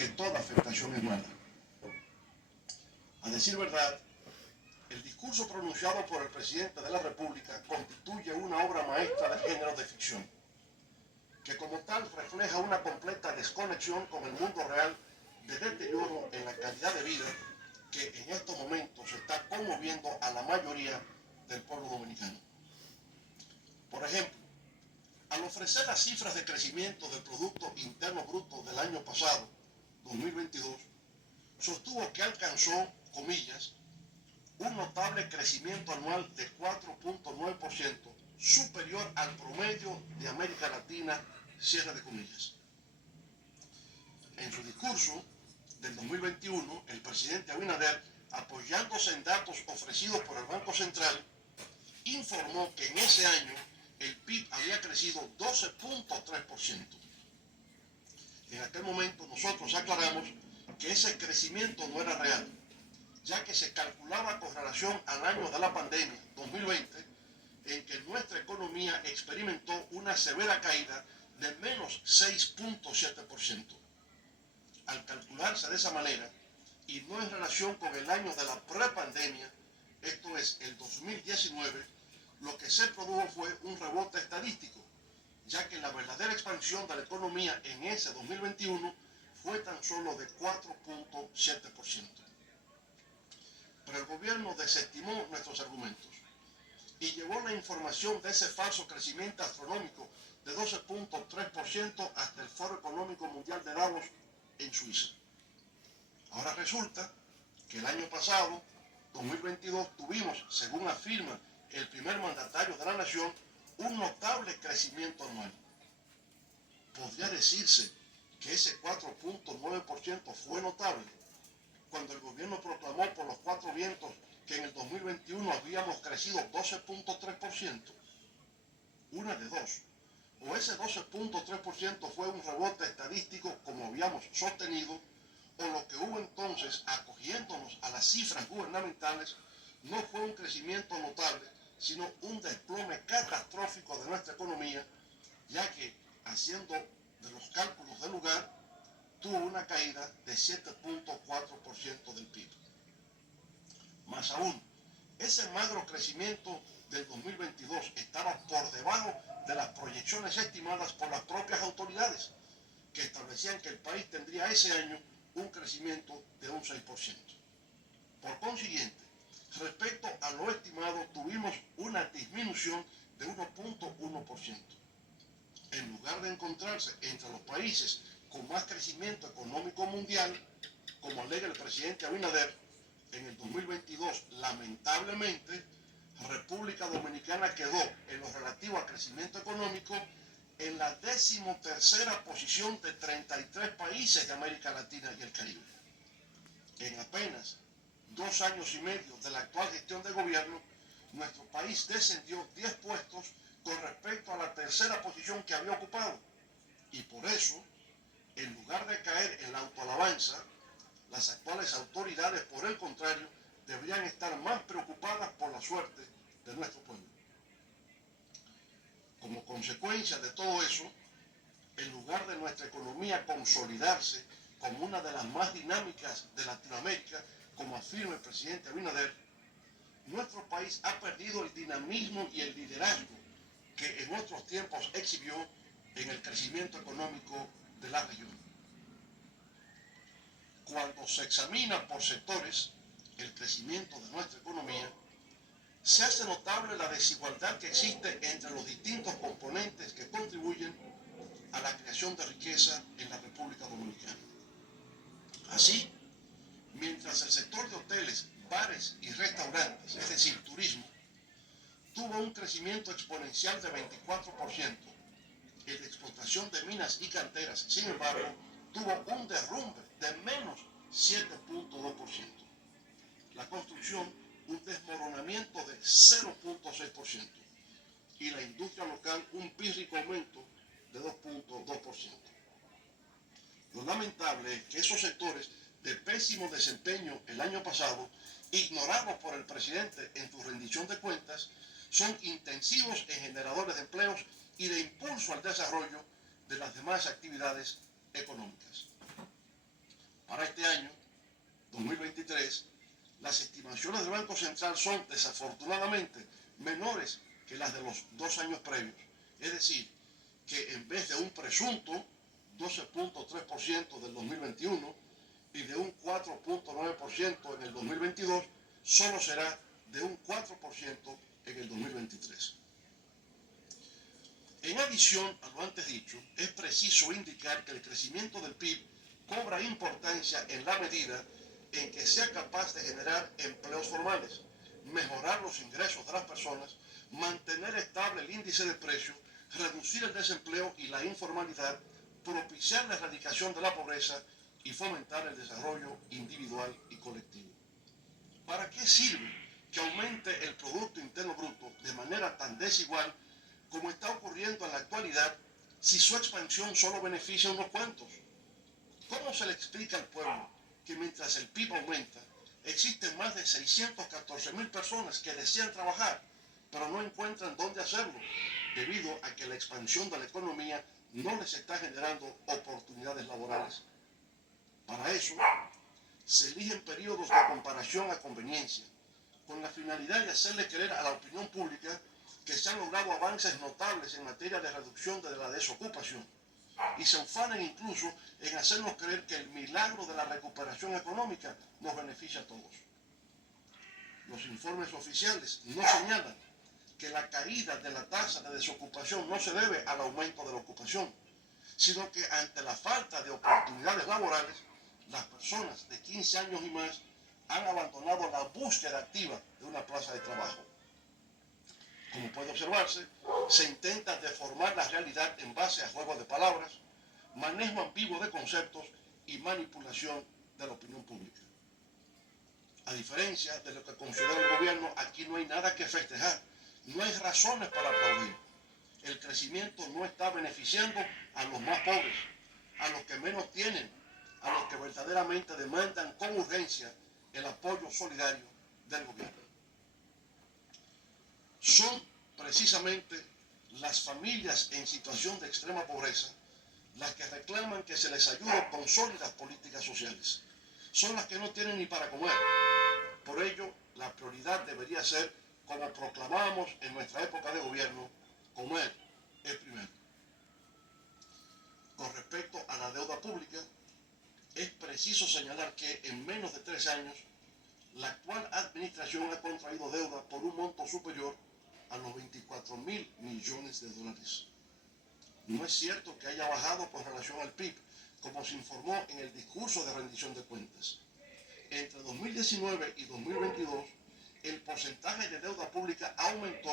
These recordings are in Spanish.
que toda afectación es mala. A decir verdad, el discurso pronunciado por el presidente de la República constituye una obra maestra del género de ficción, que como tal refleja una completa desconexión con el mundo real de deterioro en la calidad de vida que en estos momentos está conmoviendo a la mayoría del pueblo dominicano. Por ejemplo, al ofrecer las cifras de crecimiento del Producto Interno Bruto del año pasado, 2022, sostuvo que alcanzó, comillas, un notable crecimiento anual de 4.9%, superior al promedio de América Latina, cierre de comillas. En su discurso del 2021, el presidente Abinader, apoyándose en datos ofrecidos por el Banco Central, informó que en ese año el PIB había crecido 12.3%. En aquel momento nosotros aclaramos que ese crecimiento no era real, ya que se calculaba con relación al año de la pandemia, 2020, en que nuestra economía experimentó una severa caída de menos 6.7%. Al calcularse de esa manera, y no en relación con el año de la prepandemia, esto es el 2019, lo que se produjo fue un rebote estadístico, ya que la verdadera expansión de la economía en ese 2021 fue tan solo de 4.7%. Pero el gobierno desestimó nuestros argumentos y llevó la información de ese falso crecimiento astronómico de 12.3% hasta el Foro Económico Mundial de Davos en Suiza. Ahora resulta que el año pasado, 2022, tuvimos, según afirma el primer mandatario de la nación, un notable crecimiento anual. Podría decirse que ese 4.9% fue notable, cuando el gobierno proclamó por los cuatro vientos que en el 2021 habíamos crecido 12.3%. Una de dos. O ese 12.3% fue un rebote estadístico como habíamos sostenido, o lo que hubo entonces, acogiéndonos a las cifras gubernamentales, no fue un crecimiento notable, sino un desplome catastrófico de nuestra economía, ya que, haciendo de los cálculos del lugar, tuvo una caída de 7.4% del PIB. Más aún, ese magro crecimiento del 2022 estaba por debajo de las proyecciones estimadas por las propias autoridades, que establecían que el país tendría ese año un crecimiento de un 6%. Por consiguiente, respecto a lo estimado, tuvimos una disminución de 1.1%. En lugar de encontrarse entre los países con más crecimiento económico mundial, como alega el presidente Abinader, en el 2022, lamentablemente, República Dominicana quedó, en lo relativo a crecimiento económico, en la 13ª posición de 33 países de América Latina y el Caribe. En apenas 2 años y medio de la actual gestión de gobierno, nuestro país descendió 10 puestos con respecto a la 3ª posición que había ocupado. Y por eso, en lugar de caer en la autoalabanza, las actuales autoridades, por el contrario, deberían estar más preocupadas por la suerte de nuestro pueblo. Como consecuencia de todo eso, en lugar de nuestra economía consolidarse como una de las más dinámicas de Latinoamérica, como afirma el presidente Abinader, nuestro país ha perdido el dinamismo y el liderazgo que en otros tiempos exhibió en el crecimiento económico de la región. Cuando se examina por sectores el crecimiento de nuestra economía, se hace notable la desigualdad que existe entre los distintos componentes que contribuyen a la creación de riqueza en la República Dominicana. Así, mientras el sector de hoteles, bares y restaurantes, es decir, turismo, tuvo un crecimiento exponencial de 24%, el de explotación de minas y canteras, sin embargo, tuvo un derrumbe de menos 7.2%. La construcción, un desmoronamiento de 0.6%. Y la industria local, un pírrico aumento de 2.2%. Lo lamentable es que esos sectores de pésimo desempeño el año pasado, ignorados por el presidente en su rendición de cuentas, son intensivos en generadores de empleos y de impulso al desarrollo de las demás actividades económicas. estimaciones del Banco Central son desafortunadamente menores que las de los 2 años previos. Es decir, que en vez de un presunto 12.3% del 2021 y de un 4.9% en el 2022, solo será de un 4% en el 2023. En adición a lo antes dicho, es preciso indicar que el crecimiento del PIB cobra importancia en la medida en que sea capaz de generar empleos formales, mejorar los ingresos de las personas, mantener estable el índice de precios, reducir el desempleo y la informalidad, propiciar la erradicación de la pobreza y fomentar el desarrollo individual y colectivo. ¿Para qué sirve que aumente el Producto Interno Bruto de manera tan desigual como está ocurriendo en la actualidad si su expansión solo beneficia a unos cuantos? ¿Cómo se le explica al pueblo que mientras el PIB aumenta, existen más de 614,000 personas que desean trabajar, pero no encuentran dónde hacerlo, debido a que la expansión de la economía no les está generando oportunidades laborales? Para eso, se eligen periodos de comparación a conveniencia, con la finalidad de hacerle creer a la opinión pública que se han logrado avances notables en materia de reducción de la desocupación, y se ufanan incluso en hacernos creer que el milagro de la recuperación económica nos beneficia a todos. Los informes oficiales no señalan que la caída de la tasa de desocupación no se debe al aumento de la ocupación, sino que ante la falta de oportunidades laborales, las personas de 15 años y más han abandonado la búsqueda activa de una plaza de trabajo. Como puede observarse, se intenta deformar la realidad en base a juegos de palabras, manejo ambiguo de conceptos y manipulación de la opinión pública. A diferencia de lo que considera el gobierno, aquí no hay nada que festejar, no hay razones para aplaudir. El crecimiento no está beneficiando a los más pobres, a los que menos tienen, a los que verdaderamente demandan con urgencia el apoyo solidario del gobierno. Son precisamente las familias en situación de extrema pobreza las que reclaman que se les ayude con sólidas políticas sociales. Son las que no tienen ni para comer. Por ello, la prioridad debería ser, como proclamábamos en nuestra época de gobierno, comer es primero. Con respecto a la deuda pública, es preciso señalar que en menos de 3 años, la actual administración ha contraído deuda por un monto superior a los 24,000 millones de dólares. No es cierto que haya bajado con relación al PIB, como se informó en el discurso de rendición de cuentas. Entre 2019 y 2022, el porcentaje de deuda pública aumentó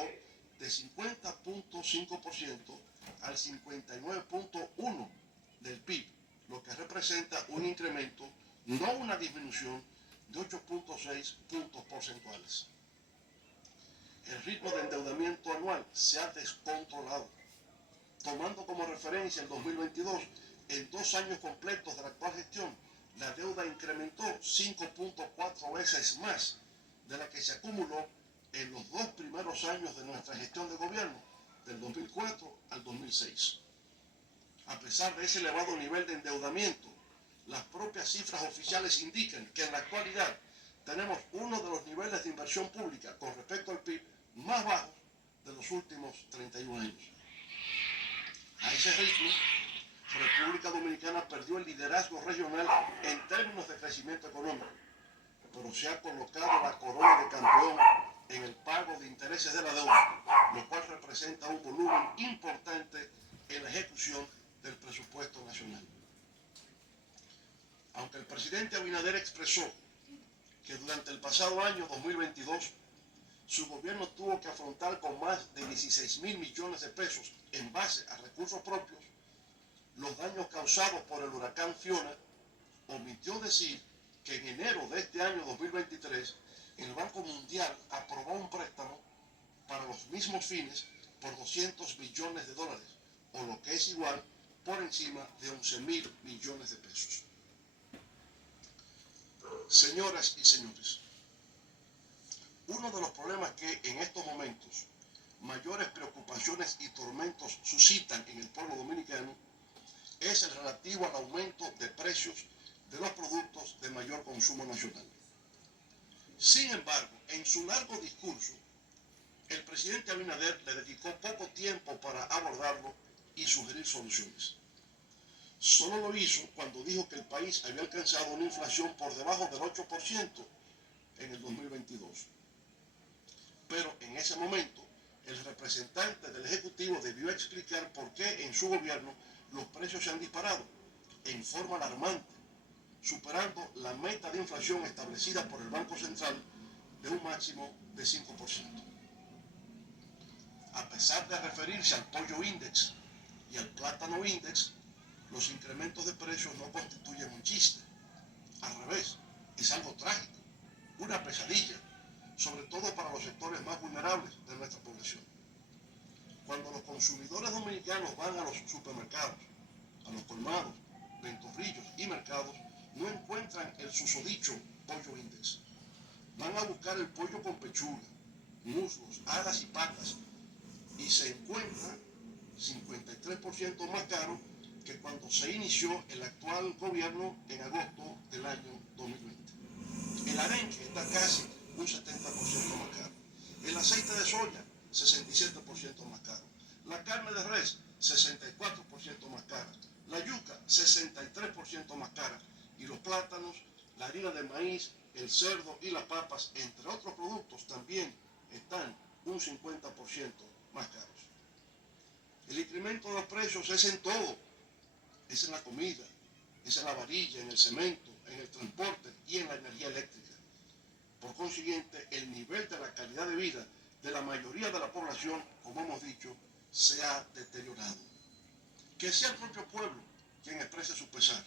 de 50.5% al 59.1% del PIB, lo que representa un incremento, no una disminución, de 8.6 puntos porcentuales. El ritmo de endeudamiento anual se ha descontrolado, tomando como referencia el 2022, en 2 años completos de la actual gestión, la deuda incrementó 5.4 veces más de la que se acumuló en los 2 primeros años de nuestra gestión de gobierno, del 2004 al 2006. A pesar de ese elevado nivel de endeudamiento, las propias cifras oficiales indican que en la actualidad tenemos uno de los niveles de inversión pública con respecto al PIB más bajos de los últimos 31 años. A ese ritmo, República Dominicana perdió el liderazgo regional en términos de crecimiento económico, pero se ha colocado la corona de campeón en el pago de intereses de la deuda, lo cual representa un volumen importante en la ejecución del presupuesto nacional. Aunque el presidente Abinader expresó que durante el pasado año 2022 su gobierno tuvo que afrontar con más de 16,000 millones de pesos en base a recursos propios los daños causados por el huracán Fiona, omitió decir que en enero de este año 2023 el Banco Mundial aprobó un préstamo para los mismos fines por 200 millones de dólares, o lo que es igual, por encima de 11,000 millones de pesos. Señoras y señores, uno de los problemas que en estos momentos mayores preocupaciones y tormentos suscitan en el pueblo dominicano es el relativo al aumento de precios de los productos de mayor consumo nacional. Sin embargo, en su largo discurso, el presidente Abinader le dedicó poco tiempo para abordarlo y sugerir soluciones. Solo lo hizo cuando dijo que el país había alcanzado una inflación por debajo del 8% en el 2022. Pero en ese momento, el representante del Ejecutivo debió explicar por qué en su gobierno los precios se han disparado en forma alarmante, superando la meta de inflación establecida por el Banco Central de un máximo de 5%. A pesar de referirse al pollo index y al plátano index, los incrementos de precios no constituyen un chiste. Al revés, es algo trágico, una pesadilla, sobre todo para los sectores más vulnerables de nuestra población. Cuando los consumidores dominicanos van a los supermercados, a los colmados, ventorrillos y mercados, no encuentran el susodicho pollo index. Van a buscar el pollo con pechuga, muslos, alas y patas, y se encuentra 53% más caro que cuando se inició el actual gobierno en agosto del año 2020. El arenque está casi un 70% más caro. El aceite de soya, 67% más caro. La carne de res, 64% más cara. La yuca, 63% más cara. Y los plátanos, la harina de maíz, el cerdo y las papas, entre otros productos, también están un 50% más caros. El incremento de los precios es en todo. Es en la comida, es en la varilla, en el cemento, en el transporte y en la energía eléctrica. Por consiguiente, el nivel de la calidad de vida de la mayoría de la población, como hemos dicho, se ha deteriorado. Que sea el propio pueblo quien exprese su pesar.